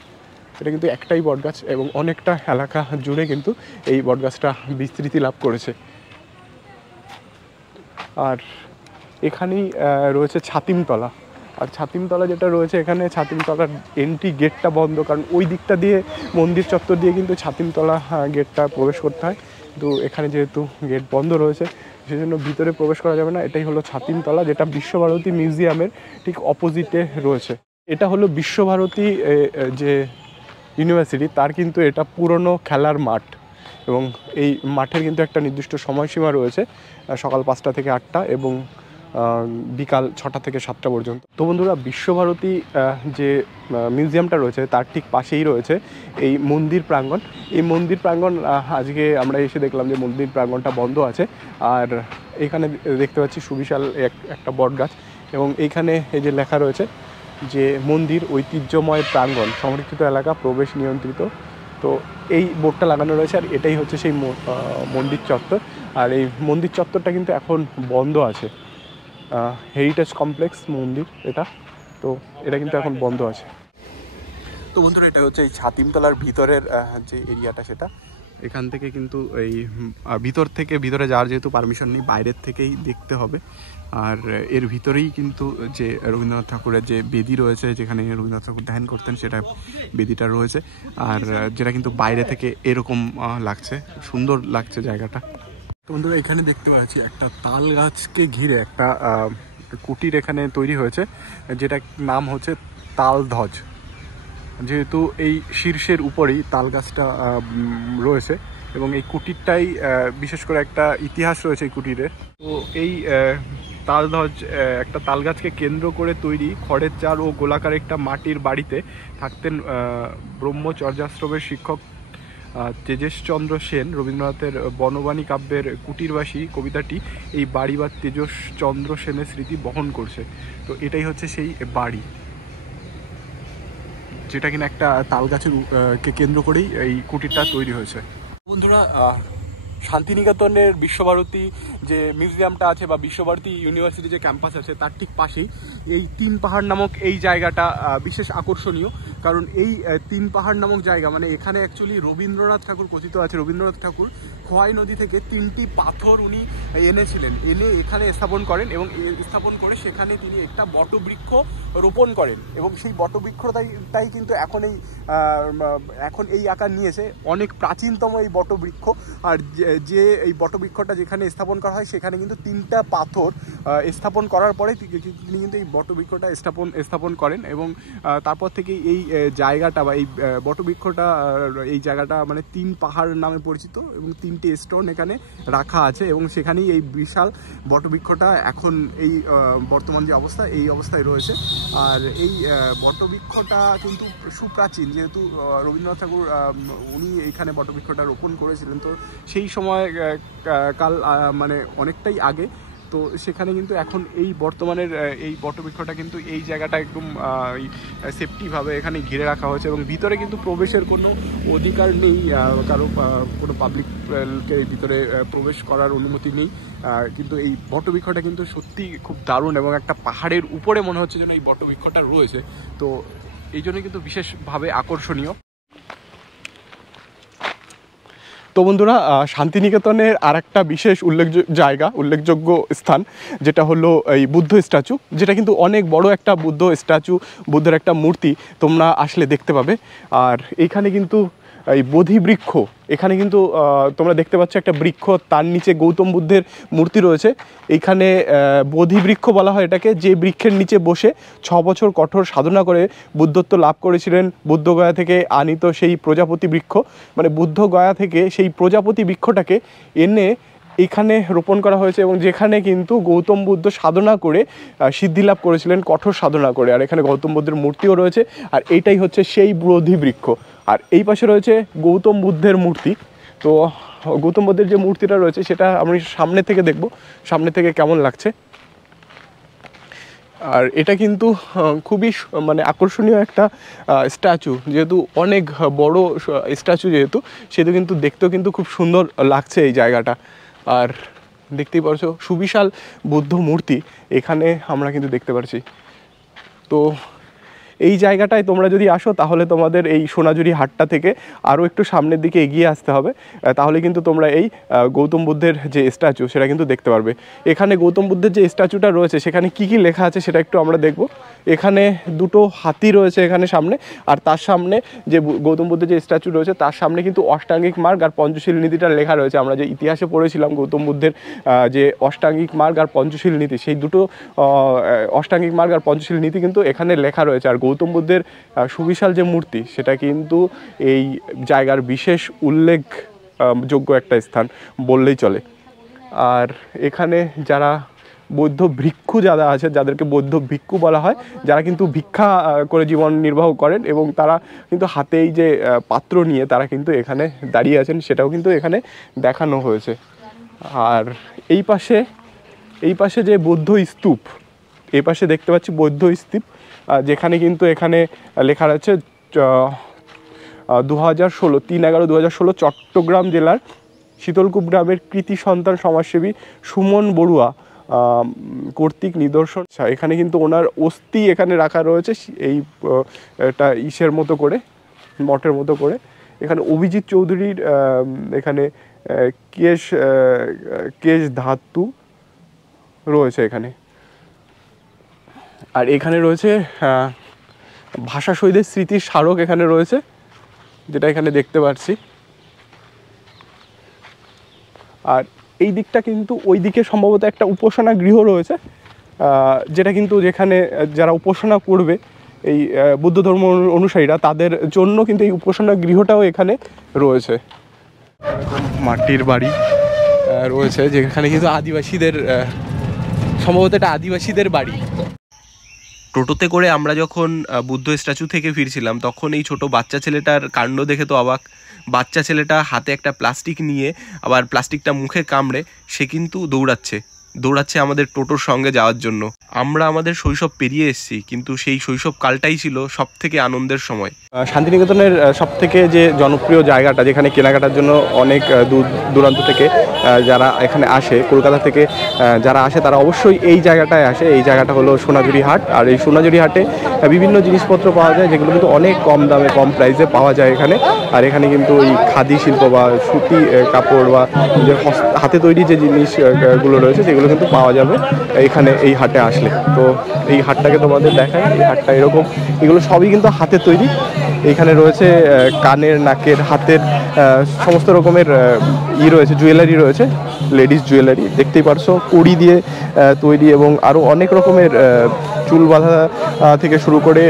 এটা কিন্তু একটাই বটগাছ এবং অনেকটা এলাকা জুড়ে কিন্তু এই বটগাছটা বিস্তৃতি লাভ করেছে। আর এখানেই রয়েছে ছাতিমতলা। আর ছাতিমতলা যেটা রয়েছে, এখানে ছাতিমতলার এন্ট্রি গেটটা বন্ধ, কারণ ওই দিকটা দিয়ে মন্দির চত্বর দিয়ে কিন্তু ছাতিমতলা গেটটা প্রবেশ করতে হয়। কিন্তু এখানে যেহেতু গেট বন্ধ রয়েছে, সেজন্য ভিতরে প্রবেশ করা যাবে না। এটাই হলো ছাতিমতলা, যেটা বিশ্বভারতী মিউজিয়ামের ঠিক অপোজিটে রয়েছে। এটা হলো বিশ্বভারতী যে ইউনিভার্সিটি, তার কিন্তু এটা পুরনো খেলার মাঠ, এবং এই মাঠের কিন্তু একটা নির্দিষ্ট সময়সীমা রয়েছে, সকাল 5টা থেকে 8টা এবং বিকাল 6টা থেকে 7টা পর্যন্ত। তো বন্ধুরা, বিশ্বভারতী যে মিউজিয়ামটা রয়েছে তার ঠিক পাশেই রয়েছে এই মন্দির প্রাঙ্গণ। এই মন্দির প্রাঙ্গণ আজকে আমরা এসে দেখলাম যে মন্দির প্রাঙ্গণটা বন্ধ আছে। আর এখানে দেখতে পাচ্ছি সুবিশাল একটা বটগাছ, এবং এইখানে এই যে লেখা রয়েছে যে মন্দির ঐতিহ্যময় প্রাঙ্গণ, সংরক্ষিত এলাকা, প্রবেশ নিয়ন্ত্রিত। তো এই বোর্ডটা লাগানো রয়েছে, আর এটাই হচ্ছে সেই মন্দির চত্বর। আর এই মন্দির চত্বরটা কিন্তু এখন বন্ধ আছে, হেরিটেজ কমপ্লেক্স মন্দির এটা, তো এটা কিন্তু এখন বন্ধ আছে। তো বন্ধুরা, এটা হচ্ছে এই ছাতিমতলার ভিতরের যে এরিয়াটা, সেটা এখান থেকে কিন্তু এই ভিতরে যাওয়ার যেহেতু পারমিশন নেই, বাইরের থেকেই দেখতে হবে। আর এর ভিতরেই কিন্তু যে রবীন্দ্রনাথ ঠাকুরের যে বেদি রয়েছে, যেখানে রবীন্দ্রনাথ ঠাকুর ধ্যান করতেন, সেটা বেদিটা রয়েছে। আর যেটা কিন্তু বাইরে থেকে এরকম লাগছে, সুন্দর লাগছে জায়গাটা। বন্ধুরা, এখানে দেখতে পাচ্ছি একটা তাল গাছকে ঘিরে একটা কুটির এখানে তৈরি হয়েছে, যেটা নাম হচ্ছে তালধ্বজ। যেহেতু এই শীর্ষের উপরেই তাল গাছটা রয়েছে, এবং এই কুটিরটাই বিশেষ করে একটা ইতিহাস রয়েছে এই কুটিরের। তো এই তালধ্বজ একটা তাল গাছকে কেন্দ্র করে তৈরি খড়ের চাল ও গোলাকার একটা মাটির বাড়িতে থাকতেন ব্রহ্মচর্যাশ্রমের শিক্ষক তেজেশচন্দ্র সেন। রবীন্দ্রনাথের বনবাণী কাব্যের কুটিরবাসী কবিতাটি এই বাড়ি বা তেজেশচন্দ্র সেনের স্মৃতি বহন করছে। তো এটাই হচ্ছে সেই বাড়ি, যেটা কিনা একটা তাল গাছের কে কেন্দ্র করেই এই কুটিরটা তৈরি হয়েছে। বন্ধুরা, শান্তিনিকেতনের বিশ্বভারতী যে মিউজিয়ামটা আছে বা বিশ্বভারতী ইউনিভার্সিটি যে ক্যাম্পাস আছে, তার ঠিক পাশেই এই 3 পাহাড় নামক এই জায়গাটা বিশেষ আকর্ষণীয়। কারণ এই 3 পাহাড় নামক জায়গা মানে এখানে অ্যাকচুয়ালি রবীন্দ্রনাথ ঠাকুর কথিত আছে। রবীন্দ্রনাথ ঠাকুর খোয়াই নদী থেকে 3টি পাথর উনি এনে এখানে স্থাপন করেন, এবং স্থাপন করে সেখানে তিনি একটা বটবৃক্ষ রোপণ করেন, এবং সেই বটবৃক্ষটাই কিন্তু এখন এই আকার নিয়েছে। অনেক প্রাচীনতম এই বটবৃক্ষ। আর যে এই বটবৃক্ষটা যেখানে স্থাপন করা হয়, সেখানে কিন্তু 3টা পাথর স্থাপন করার পরে তিনি কিন্তু এই বটবৃক্ষটা স্থাপন করেন, এবং তারপর থেকে এই জায়গাটা বা এই বটবৃক্ষটা এই জায়গাটা মানে 3 পাহাড় নামে পরিচিত, এবং 3টি স্টোন এখানে রাখা আছে, এবং সেখানেই এই বিশাল বটবৃক্ষটা এখন এই বর্তমান যে অবস্থা, এই অবস্থায় রয়েছে। আর এই বটবৃক্ষটা কিন্তু সুপ্রাচীন, যেহেতু রবীন্দ্রনাথ ঠাকুর উনি এইখানে বটবৃক্ষটা রোপণ করেছিলেন। তো সেই সময় কাল মানে অনেকটাই আগে। তো সেখানে কিন্তু এখন এই বর্তমানের এই বটবৃক্ষটা কিন্তু এই জায়গাটা একদম সেফটিভাবে এখানে ঘিরে রাখা হয়েছে এবং ভিতরে কিন্তু প্রবেশের কোনো অধিকার নেই, কারো কোনো পাবলিককে ভিতরে প্রবেশ করার অনুমতি নেই। কিন্তু এই বটবৃক্ষটা কিন্তু সত্যি খুব দারুণ এবং একটা পাহাড়ের উপরে মনে হচ্ছে যেন এই বটবৃক্ষটা রয়েছে, তো এই জন্য কিন্তু বিশেষভাবে আকর্ষণীয়। তো বন্ধুরা, শান্তিনিকেতনের আর একটা বিশেষ উল্লেখযোগ্য স্থান যেটা হলো এই বুদ্ধ স্ট্যাচু, যেটা কিন্তু অনেক বড় একটা বুদ্ধ স্ট্যাচু, বুদ্ধের একটা মূর্তি তোমরা আসলে দেখতে পাবে। আর এইখানে কিন্তু এই বোধি বৃক্ষ, এখানে কিন্তু তোমরা দেখতে পাচ্ছ একটা বৃক্ষ, তার নিচে গৌতম বুদ্ধের মূর্তি রয়েছে। এইখানে বোধি বৃক্ষ বলা হয় এটাকে, যে বৃক্ষের নিচে বসে 6 বছর কঠোর সাধনা করে বুদ্ধত্ব লাভ করেছিলেন বুদ্ধগয়া থেকে আনিত সেই প্রজাপতি বৃক্ষ, মানে বুদ্ধগয়া থেকে সেই প্রজাপতি বৃক্ষটাকে এনে এখানে রোপণ করা হয়েছে এবং যেখানে কিন্তু গৌতম বুদ্ধ সাধনা করে সিদ্ধি লাভ করেছিলেন কঠোর সাধনা করে। আর এখানে গৌতম বুদ্ধের মূর্তিও রয়েছে, আর এইটাই হচ্ছে সেই বোধি বৃক্ষ। আর এই পাশে রয়েছে গৌতম বুদ্ধের মূর্তি। তো গৌতম বুদ্ধের যে মূর্তিটা রয়েছে সেটা আমি সামনে থেকে দেখব, সামনে থেকে কেমন লাগছে। আর এটা কিন্তু খুবই মানে আকর্ষণীয় একটা স্ট্যাচু, যেহেতু অনেক বড় স্ট্যাচু যেহেতু, সেহেতু কিন্তু দেখতেও কিন্তু খুব সুন্দর লাগছে এই জায়গাটা। আর দেখতেই পারছো সুবিশাল বুদ্ধ মূর্তি এখানে আমরা কিন্তু দেখতে পারছি। তো এই জায়গাটায় তোমরা যদি আসো তাহলে তোমাদের এই সোনাঝুরি হাটটা থেকে আরও একটু সামনের দিকে এগিয়ে আসতে হবে, তাহলে কিন্তু তোমরা এই গৌতম বুদ্ধের যে স্ট্যাচু সেটা কিন্তু দেখতে পারবে। এখানে গৌতম বুদ্ধের যে স্ট্যাচুটা রয়েছে সেখানে কি কি লেখা আছে সেটা একটু আমরা দেখব। এখানে দুটো হাতি রয়েছে এখানে সামনে, আর তার সামনে যে গৌতম বুদ্ধের যে স্ট্যাচু রয়েছে তার সামনে কিন্তু অষ্টাঙ্গিক মার্গ আর পঞ্চশীল নীতিটা লেখা রয়েছে। আমরা যে ইতিহাসে পড়েছিলাম গৌতম বুদ্ধের যে অষ্টাঙ্গিক মার্গ আর পঞ্চশীল নীতি, সেই দুটো অষ্টাঙ্গিক মার্গ আর পঞ্চশীল নীতি কিন্তু এখানে লেখা রয়েছে। আর গৌতম বুদ্ধের সুবিশাল যে মূর্তি সেটা কিন্তু এই জায়গার বিশেষ উল্লেখযোগ্য একটা স্থান বললেই চলে। আর এখানে যারা বৌদ্ধ ভিক্ষু যারা আছে, যাদেরকে বৌদ্ধ ভিক্ষু বলা হয়, যারা কিন্তু ভিক্ষা করে জীবন নির্বাহ করেন এবং তারা কিন্তু হাতেই যে পাত্র নিয়ে তারা কিন্তু এখানে দাঁড়িয়ে আছেন, সেটাও কিন্তু এখানে দেখানো হয়েছে। আর এই পাশে যে বৌদ্ধ স্তূপ, এই পাশে দেখতে পাচ্ছি বৌদ্ধ স্তূপ, যেখানে কিন্তু এখানে লেখা রয়েছে 3/11/2016 চট্টগ্রাম জেলার শীতলকুপ গ্রামের কৃতি সন্তান সমাজসেবী সুমন বড়ুয়া কর্তৃক নিদর্শন। এখানে কিন্তু ওনার অস্থি এখানে রাখা রয়েছে, এই এটা ইসের মতো করে, মঠের মতো করে। এখানে অভিজিৎ চৌধুরীর এখানে কেশ ধাতু রয়েছে এখানে। আর এখানে রয়েছে ভাষা শহীদের স্মৃতির স্মারক এখানে রয়েছে, যেটা এখানে দেখতে পাচ্ছি। আর এই দিকটা কিন্তু ওই দিকে সম্ভবত একটা উপাসনা গৃহ রয়েছে, যেটা কিন্তু যেখানে যারা উপাসনা করবে এই বুদ্ধ ধর্ম অনুসারীরা, তাদের জন্য কিন্তু এই উপাসনা গৃহটাও এখানে রয়েছে। মাটির বাড়ি রয়েছে, যেখানে কিন্তু আদিবাসীদের, সম্ভবত এটা আদিবাসীদের বাড়ি। টোটোতে করে আমরা যখন বুদ্ধ স্ট্যাচু থেকে ফিরছিলাম তখন এই ছোট বাচ্চা ছেলেটার কাণ্ড দেখে তো অবাক। বাচ্চা ছেলেটা হাতে একটা প্লাস্টিক নিয়ে, আবার প্লাস্টিকটা মুখে কামড়ে সে কিন্তু দৌড়াচ্ছে আমাদের টোটোর সঙ্গে যাওয়ার জন্য। আমরা আমাদের শৈশব পেরিয়ে এসেছি, কিন্তু সেই শৈশব কালটাই ছিল সব থেকে আনন্দের সময়। শান্তিনিকেতনের সব থেকে যে জনপ্রিয় জায়গাটা, যেখানে কেনাকাটার জন্য অনেক দূরান্ত থেকে যারা এখানে আসে, কলকাতা থেকে যারা আসে তারা অবশ্যই এই জায়গাটায় আসে। এই জায়গাটা হলো সোনাঝুরি হাট। আর এই সোনাঝুরি হাটে বিভিন্ন জিনিসপত্র পাওয়া যায়, যেগুলো কিন্তু অনেক কম দামে, কম প্রাইসে পাওয়া যায় এখানে। আর এখানে কিন্তু এই খাদি শিল্প বা সুতি কাপড় বা যে হাতে তৈরি যে জিনিসগুলো রয়েছে সেগুলো কিন্তু পাওয়া যাবে এখানে এই হাটে আসলে। তো এই হাটটাকে তোমাদের দেখায়, এই হাটটা এরকম, এগুলো সবই কিন্তু হাতে তৈরি। এইখানে রয়েছে কানের, নাকের, হাতের সমস্ত রকমের রয়েছে, জুয়েলারি রয়েছে, লেডিস জুয়েলারি দেখতেই পারছো, কড়ি দিয়ে তৈরি এবং আরও অনেক রকমের চুল বাঁধা থেকে শুরু করে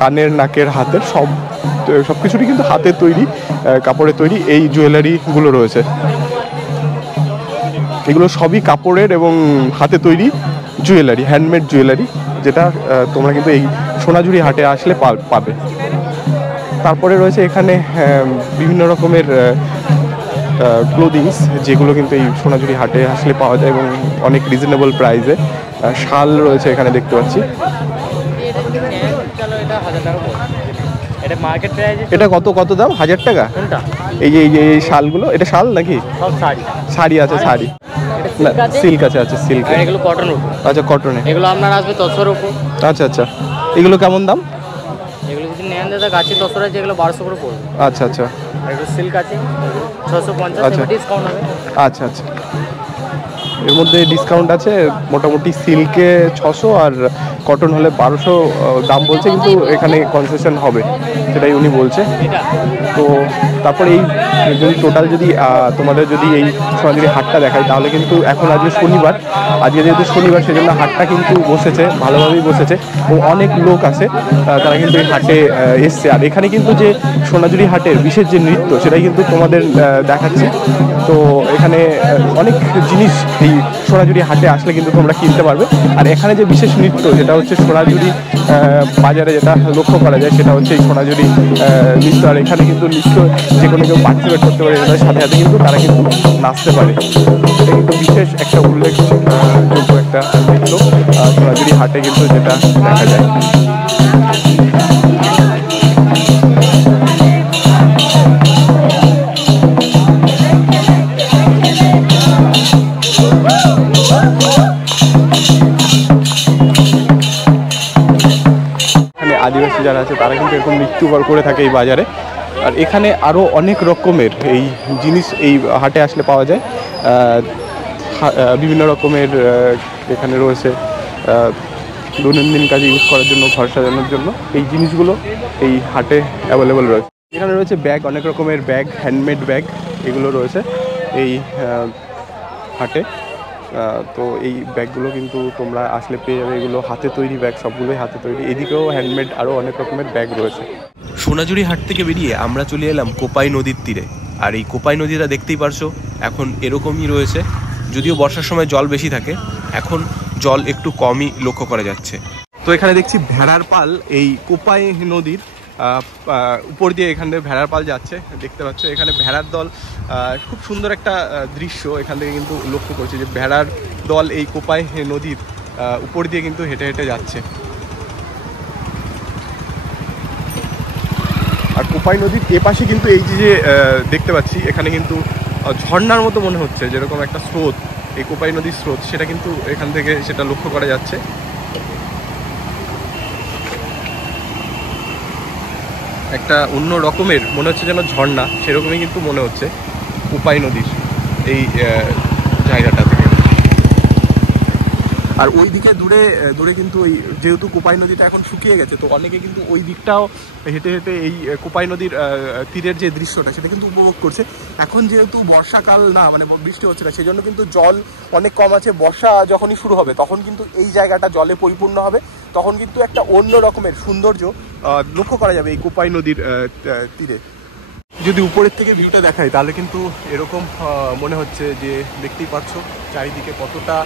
কানের, নাকের, হাতের সব কিছুরই কিন্তু হাতের তৈরি, কাপড়ের তৈরি এই জুয়েলারিগুলো রয়েছে। এগুলো সবই কাপড়ের এবং হাতে তৈরি জুয়েলারি, হ্যান্ডমেড জুয়েলারি, যেটা তোমরা কিন্তু এই সোনাঝুরি হাটে আসলে পাবে। তারপরে রয়েছে এখানে বিভিন্ন রকমের ক্লোদিংস, যেগুলো কিন্তু এই সোনাঝুরি হাটে আসলে পাওয়া যায় এবং অনেক রিজনেবল প্রাইসে। শাল রয়েছে এখানে দেখতে পাচ্ছি। এটা কত কত দাম? 1000 টাকা? এই যে এই শালগুলো, এটা শাল নাকি? শাড়ি আছে, শাড়ি সিল্ক আছে। আচ্ছা সিল্ক, এগুলো কটন উপর। আচ্ছা কটনে, এগুলো আপনার আসবে 1000 উপর। আচ্ছা আচ্ছা, এগুলো কেমন দাম? এগুলো যদি নেন দাদা গাছে 1000 আছে, এগুলো 1200 করে পড়বে। আচ্ছা আচ্ছা, এগুলো সিল্ক আছে 650, আচ্ছা ডিসকাউন্ট হবে। আচ্ছা আচ্ছা, এর মধ্যে ডিসকাউন্ট আছে। মোটামুটি সিল্কে 600 আর কটন হলে 1200 দাম বলছে, কিন্তু এখানে কনসেশন হবে সেটাই উনি বলছে। তো তারপরে এই যদি টোটাল যদি তোমাদের যদি এই সোনাঝুরি হাটটা দেখায়, তাহলে কিন্তু এখন আজকে শনিবার, আজকে যেহেতু শনিবার সেজন্য হাটটা কিন্তু বসেছে, ভালোভাবেই বসেছে এবং অনেক লোক আছে, তারা কিন্তু এই হাটে এসছে। আর এখানে কিন্তু যে সোনাঝুরি হাটের বিশেষ যে নৃত্য, সেটাই কিন্তু তোমাদের দেখাচ্ছে। তো এখানে অনেক জিনিস এই সোনাঝুরি হাটে আসলে কিন্তু তোমরা কিনতে পারবে। আর এখানে যে বিশেষ নৃত্য, যেটা হচ্ছে সোনাঝুরি বাজারে যেটা লক্ষ্য করা যায়, সেটা হচ্ছে এই সোনাঝুরি নৃত্য। আর এখানে কিন্তু নৃত্য যে কোনো কেউ পার্টিসিপেট করতে পারে, এটার সাথে সাথে কিন্তু তারা কিন্তু নাচতে পারে। এটা কিন্তু বিশেষ একটা উল্লেখযোগ্য একটা নৃত্য সোনাঝুরি হাটে কিন্তু যেটা দেখা যায়। আদিবাসী যারা আছে তারা কিন্তু এরকম নৃত্য করে থাকে এই বাজারে। আর এখানে আরও অনেক রকমের এই জিনিস এই হাটে আসলে পাওয়া যায়। বিভিন্ন রকমের এখানে রয়েছে দৈনন্দিন কাজে ইউজ করার জন্য, ঘর সাজানোর জন্য এই জিনিসগুলো এই হাটে অ্যাভেলেবল রয়েছে। এখানে রয়েছে ব্যাগ, অনেক রকমের ব্যাগ, হ্যান্ডমেড ব্যাগ, এগুলো রয়েছে এই হাটে। তো এই ব্যাগগুলো কিন্তু তোমরা আসলে পেয়ে যাবে। এগুলো হাতে তৈরি ব্যাগ, সবগুলোই হাতে তৈরি। এদিকেও হ্যান্ডমেড আরও অনেক রকমের ব্যাগ রয়েছে। সোনাঝুরি হাট থেকে বেরিয়ে আমরা চলে এলাম কোপাই নদীর তীরে। আর এই কোপাই নদীটা দেখতেই পারছো এখন এরকমই রয়েছে, যদিও বর্ষার সময় জল বেশি থাকে, এখন জল একটু কমই লক্ষ্য করা যাচ্ছে। তো এখানে দেখছি ভেড়ার পাল, এই কোপাই নদীর উপর দিয়ে এখান থেকে ভেড়ার পাল যাচ্ছে, দেখতে পাচ্ছ। এখানে ভেড়ার দল, খুব সুন্দর একটা দৃশ্য এখান থেকে কিন্তু লক্ষ্য করছি, যে ভেড়ার দল এই কোপাই নদীর উপর দিয়ে কিন্তু হেঁটে হেঁটে যাচ্ছে। আর কোপাই নদীর এপাশে কিন্তু এই যে দেখতে পাচ্ছি, এখানে কিন্তু ঝর্ণার মতো মনে হচ্ছে, যেরকম একটা স্রোত, এই কোপাই নদীর স্রোত, সেটা কিন্তু এখান থেকে সেটা লক্ষ্য করা যাচ্ছে। একটা অন্য রকমের মনে হচ্ছে, যেন ঝর্ণা, সেরকমই কিন্তু মনে হচ্ছে কোপাই নদীর এই জায়গাটা থেকে। আর ওই দিকে দূরে দূরে কিন্তু ওই যেহেতু কোপাই নদীটা এখন শুকিয়ে গেছে, তো অনেকে কিন্তু ওই দিকটাও হেঁটে হেঁটে এই কোপাই নদীর তীরের যে দৃশ্যটা, সেটা কিন্তু উপভোগ করছে। এখন যেহেতু বর্ষাকাল না, মানে বৃষ্টি হচ্ছে না, সেই জন্য কিন্তু জল অনেক কম আছে। বর্ষা যখনই শুরু হবে, তখন কিন্তু এই জায়গাটা জলে পরিপূর্ণ হবে, তখন কিন্তু একটা অন্য রকমের সৌন্দর্য লক্ষ্য করা যাবে এই কোপাই নদীর তীরে। যদি উপরের থেকে ভিউটা দেখাই, তাহলে কিন্তু এরকম মনে হচ্ছে যে দেখতেই পাচ্ছ চারিদিকে কতটা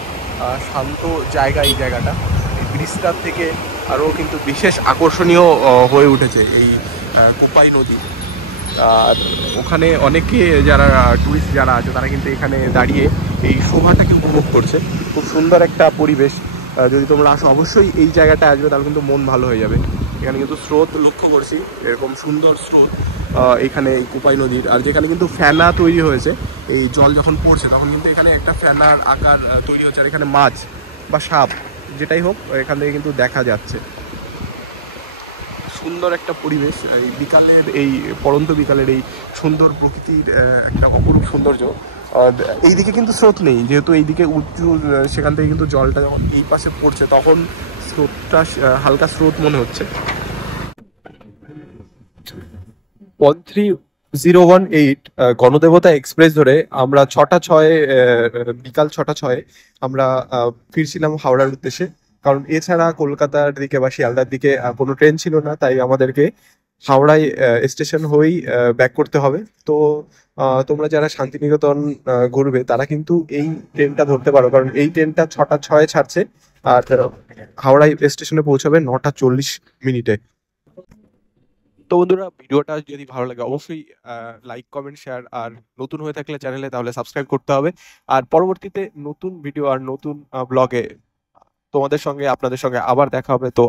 শান্ত জায়গা এই জায়গাটা। এই ব্রিজটার থেকে আরও কিন্তু বিশেষ আকর্ষণীয় হয়ে উঠেছে এই কোপাই নদী। আর ওখানে অনেকে যারা টুরিস্ট যারা আছে, তারা কিন্তু এখানে দাঁড়িয়ে এই শোভাটাকে উপভোগ করছে। খুব সুন্দর একটা পরিবেশ। যদি তোমরা আসো, অবশ্যই এই জায়গাটা আসবে, তাহলে কিন্তু মন ভালো হয়ে যাবে। এখানে কিন্তু স্রোত লক্ষ্য করছি, এরকম সুন্দর স্রোত এখানে এই কোপাই নদীর। আর যেখানে কিন্তু ফেনা তৈরি হয়েছে, এই জল যখন পড়ছে তখন কিন্তু এখানে একটা ফেনার আকার তৈরি হচ্ছে। আর এখানে মাছ বা সাপ যেটাই হোক, এখান থেকে কিন্তু দেখা যাচ্ছে। সুন্দর একটা পরিবেশ, এই বিকালের, এই পড়ন্ত বিকালের এই সুন্দর প্রকৃতির একটা অপরূপ সৌন্দর্য। এইদিকে কিন্তু স্রোত নেই, যেহেতু এইদিকে উঁচু, সেখান থেকে কিন্তু জলটা যখন এই পাশে পড়ছে, তখন স্রোতটা হালকা স্রোত মনে হচ্ছে। 13,018 গণদেবতা এক্সপ্রেস ধরে আমরা 6টা 6 বিকাল 6টা 6 আমরা ফিরছিলাম হাওড়ার উদ্দেশ্যে। কারণ এছাড়া কলকাতার দিকে বা শিয়ালদার দিকে কোনো ট্রেন ছিল না, তাই আমাদেরকে হাওড়ায় স্টেশন হয়েই ব্যাক করতে হবে। তো তোমরা যারা শান্তিনিকেতন ঘুরবে, তারা কিন্তু এই ট্রেনটা ধরতে পারো, কারণ এই ট্রেনটা 6টা 6 ছাড়ছে আর হাওড়ায় স্টেশনে পৌঁছাবে 9টা 40 মিনিটে। তো বন্ধুরা, ভিডিওটা যদি ভালো লাগে অবশ্যই লাইক, কমেন্ট, শেয়ার, আর নতুন হয়ে থাকলে চ্যানেলে তাহলে সাবস্ক্রাইব করতে হবে। আর পরবর্তীতে নতুন ভিডিও আর নতুন ব্লগে আপনাদের সঙ্গে আবার দেখা হবে। তো